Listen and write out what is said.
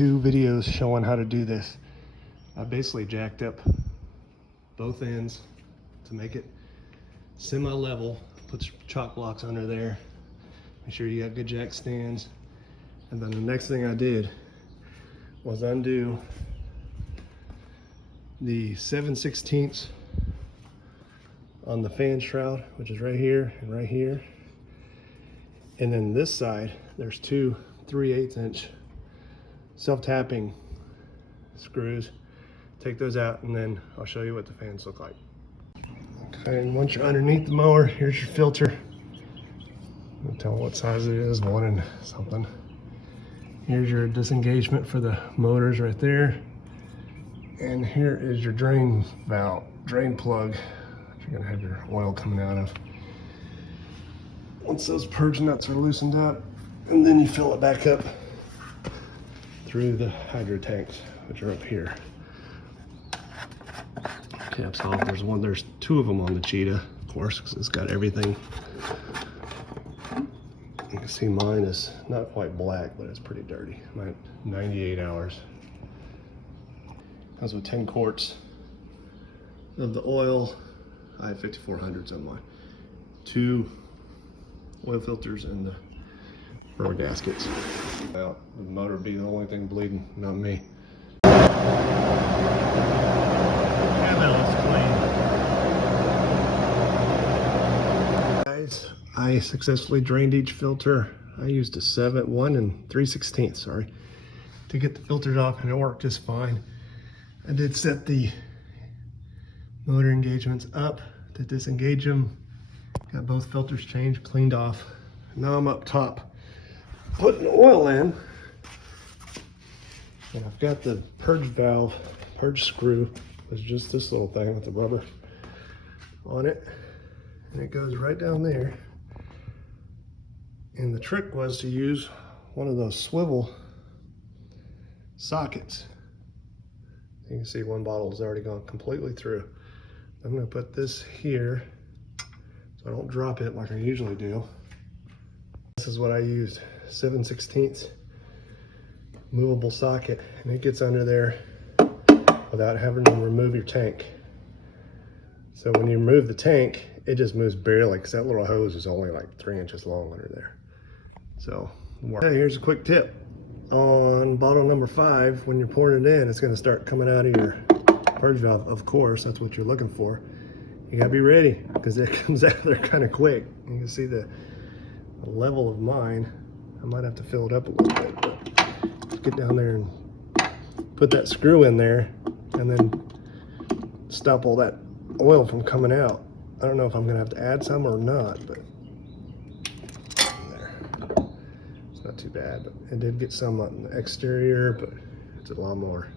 Two videos showing how to do this. I basically jacked up both ends to make it semi-level. Put your chalk blocks under there. Make sure you got good jack stands. And then the next thing I did was undo the 7/16 on the fan shroud, which is right here and right here. And then this side, there's two 3/8 inch self-tapping screws. Take those out and then I'll show you what the fans look like. Okay, and once you're underneath the mower, here's your filter. I'll tell what size it is, 1 and something. Here's your disengagement for the motors right there. And here is your drain valve, drain plug that you're gonna have your oil coming out of. Once those purge nuts are loosened up, and then you fill it back up through the hydro tanks, which are up here. Caps off. There's two of them on the Cheetah, of course, because it's got everything. You can see mine is not quite black, but it's pretty dirty. Mine 98 hours. Comes with 10 quarts of the oil. I have 5400s on mine. 2 oil filters and the rubber gaskets. Well, the motor be the only thing bleeding, not me. Yeah, that looks clean. Guys, I successfully drained each filter. I used a 1 3/16, sorry, to get the filters off, and it worked just fine. I did set the motor engagements up to disengage them. Got both filters changed, cleaned off. Now I'm up top putting oil in, and I've got the purge valve, purge screw. It's just this little thing with the rubber on it, and it goes right down there. And the trick was to use one of those swivel sockets. You can see one bottle has already gone completely through. I'm going to put this here so I don't drop it like I usually do. This is what I used, 7/16 movable socket, and it gets under there without having to remove your tank. So when you remove the tank, it just moves barely because that little hose is only like 3 inches long under there. So here's a quick tip. On bottle number 5, when you're pouring it in, it's going to start coming out of your purge valve. Of course, that's what you're looking for. You gotta be ready because it comes out there kind of quick. You can see the level of mine. I might have to fill it up a little bit, but just get down there and put that screw in there and then stop all that oil from coming out. I don't know if I'm gonna have to add some or not, but there. It's not too bad, but it did get some on the exterior, but it's a lawnmower.